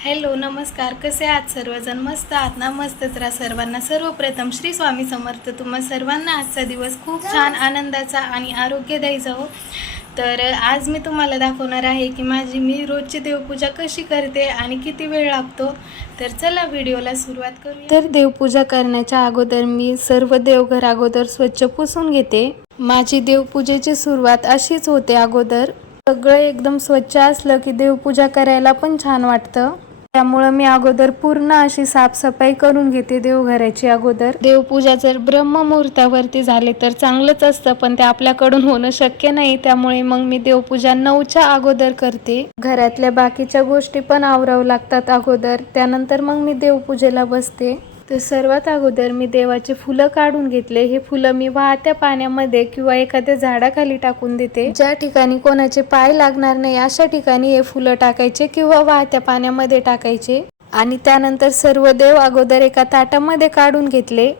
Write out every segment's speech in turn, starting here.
Hello नमस्कार, कसे आहात सर्वजण? मस्त आहात ना? मस्तच राहा सर्वांना. सर्वप्रथम श्री स्वामी समर्थ. तुम्हा सर्वांना आजचा दिवस खूप छान आनंदाचा आणि आरोग्यदायी जावो. तर आज मी तुम्हाला दाखवणार आहे की मी रोजची देवपूजा कशी करते आणि किती वेळ लागतो. तर चला व्हिडिओला सुरुवात करूया. तर देवपूजा करण्याच्या अगोदर मी सर्व देवघर अगोदर स्वच्छ पुसून घेते. माझी देवपूजेची सुरुवात अशीच होते. अगोदर सगळं एकदम स्वच्छ असलं की देवपूजा करायला पण छान वाटतं. त्यामुळे मी अगोदर पूर्ण अशी साफसफाई करून घेते देवघराची. अगोदर देवपूजा जर ब्रह्ममुहूर्तावरती झाले तर चांगलंच असतं, पण ते आपल्याकडून होणं शक्य नाही. त्यामुळे मग मी देवपूजा 9च्या अगोदर करते. घरातल्या बाकीच्या गोष्टी पण आवरावं लागतात अगोदर, त्यानंतर मग मी देवपूजेला बसते. तर सर्वात अगोदर मी देवाचे फुलं काढून घेतले. हे फुलं मी वाहत्या पाण्यामध्ये किंवा एखाद्या झाडाखाली टाकून देते. ज्या ठिकाणी कोणाचे पाय लागणार नाही अशा ठिकाणी हे फुलं टाकायचे किंवा वाहत्या पाण्यामध्ये टाकायचे. आणि त्यानंतर सर्व देव अगोदर एका ताटामध्ये काढून घेतले.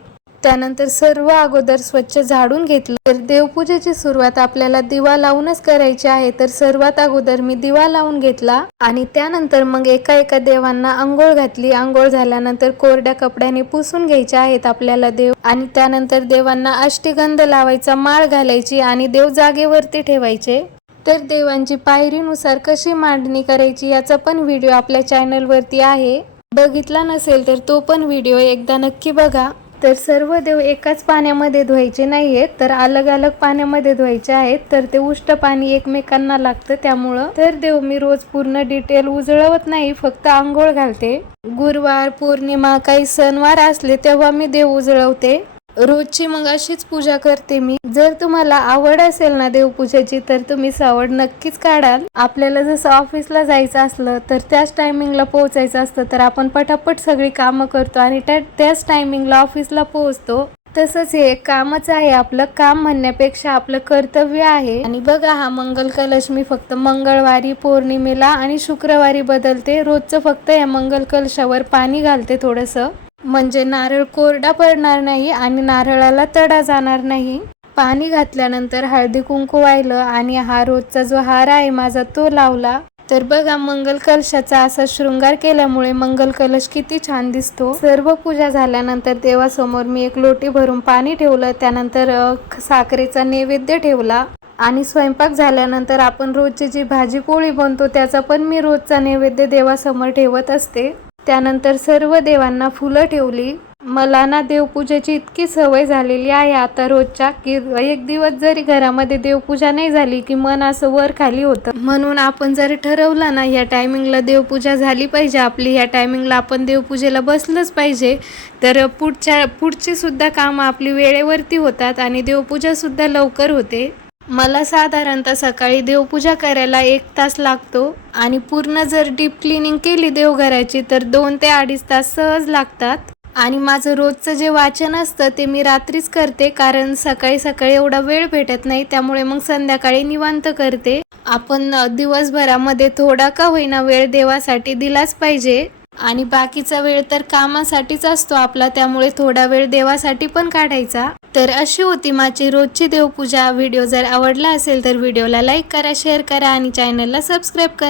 त्यानंतर सर्व अगोदर स्वच्छ झाडून घेतलं. तर देवपूजेची सुरुवात आपल्याला दिवा लावूनच करायची आहे. तर सर्वात अगोदर मी दिवा लावून घेतला आणि त्यानंतर मग एका एका देवांना अंघोळ घातली. अंघोळ झाल्यानंतर कोरड्या कपड्याने पुसून घ्यायचे आहेत आपल्याला देव. आणि त्यानंतर देवांना अष्टगंध लावायचा, माळ घालायची आणि देव जागेवरती ठेवायचे. तर देवांची पायरीनुसार कशी मांडणी करायची याचा पण व्हिडिओ आपल्या चॅनलवरती आहे. बघितला नसेल तर तो पण व्हिडिओ एकदा नक्की बघा. तर सर्व देव एकाच पाण्यामध्ये धुवायचे नाहीयेत, तर अलग अलग पाण्यामध्ये धुवायचे आहेत. तर ते उष्ट पाणी एकमेकांना लागतं त्यामुळं. तर देव मी रोज पूर्ण डिटेल उजळवत नाही, फक्त आंघोळ घालते. गुरुवार, पौर्णिमा, काही सणवार असले तेव्हा मी देव उजळवते. रोजची मग अशीच पूजा करते मी. जर तुम्हाला आवड असेल ना देवपूजेची तर तुम्ही सवड नक्कीच काढाल. आपल्याला जसं ऑफिसला जायचं असलं तर त्याच टायमिंगला पोहोचायचं असतं, तर आपण पटापट सगळी कामं करतो आणि त्याच टायमिंगला ऑफिसला पोहोचतो. तसंच हे कामच आहे आपलं. काम म्हणण्यापेक्षा आपलं कर्तव्य आहे. आणि बघा, हा मंगल कलश मी फक्त मंगळवारी, पौर्णिमेला आणि शुक्रवारी बदलते. रोजचं फक्त या मंगल कलशावर पाणी घालते थोडंसं, म्हणजे नारळ कोरडा पडणार नाही आणि नारळाला तडा जाणार नाही. पाणी घातल्यानंतर हळदी कुंकू वाहिलं आणि हा रोजचा जो हार आहे माझा तो लावला. तर बघा, मंगल कलशाचा असा शृंगार केल्यामुळे मंगल कलश किती छान दिसतो. सर्व पूजा झाल्यानंतर देवासमोर मी एक लोटी भरून पाणी ठेवलं. त्यानंतर साखरेचा नैवेद्य ठेवला आणि स्वयंपाक झाल्यानंतर आपण रोजची जी भाजी पोळी बनतो त्याचा पण मी रोजचा नैवेद्य देवासमोर ठेवत असते. त्यानंतर सर्व देवांना फुलं ठेवली. मला ना देवपूजेची इतकी सवय झालेली आहे आता रोजच्या, की एक दिवस जरी घरामध्ये देवपूजा नाही झाली की मन असं वर खाली होतं. म्हणून आपण जर ठरवलं ना या टायमिंगला देवपूजा झाली पाहिजे आपली, या टायमिंगला आपण देवपूजेला बसलंच पाहिजे, तर पुढची सुद्धा कामं आपली वेळेवरती होतात आणि देवपूजा सुद्धा लवकर होते. मला साधारणतः सकाळी देवपूजा करायला 1 तास लागतो आणि पूर्ण जर डीप क्लिनिंग केली देवघराची तर 2 ते 2.5 तास सहज लागतात. आणि माझं रोजचं जे वाचन असतं ते मी रात्रीच करते, कारण सकाळी सकाळी एवढा वेळ भेटत नाही. त्यामुळे मग संध्याकाळी निवांत करते. आपण दिवसभरामध्ये थोडा का होईना वेळ देवासाठी दिलाच पाहिजे आणि बाकीचा वेळ तर कामासाठीच असतो आपला, त्यामुळे थोडा वेळ देवासाठी पण काढायचा. तर अशी होती माझी रोजची देवपूजा. व्हिडिओ जर आवडला असेल तर व्हिडिओला लाईक करा, शेअर करा आणि चॅनलला सबस्क्राईब करा.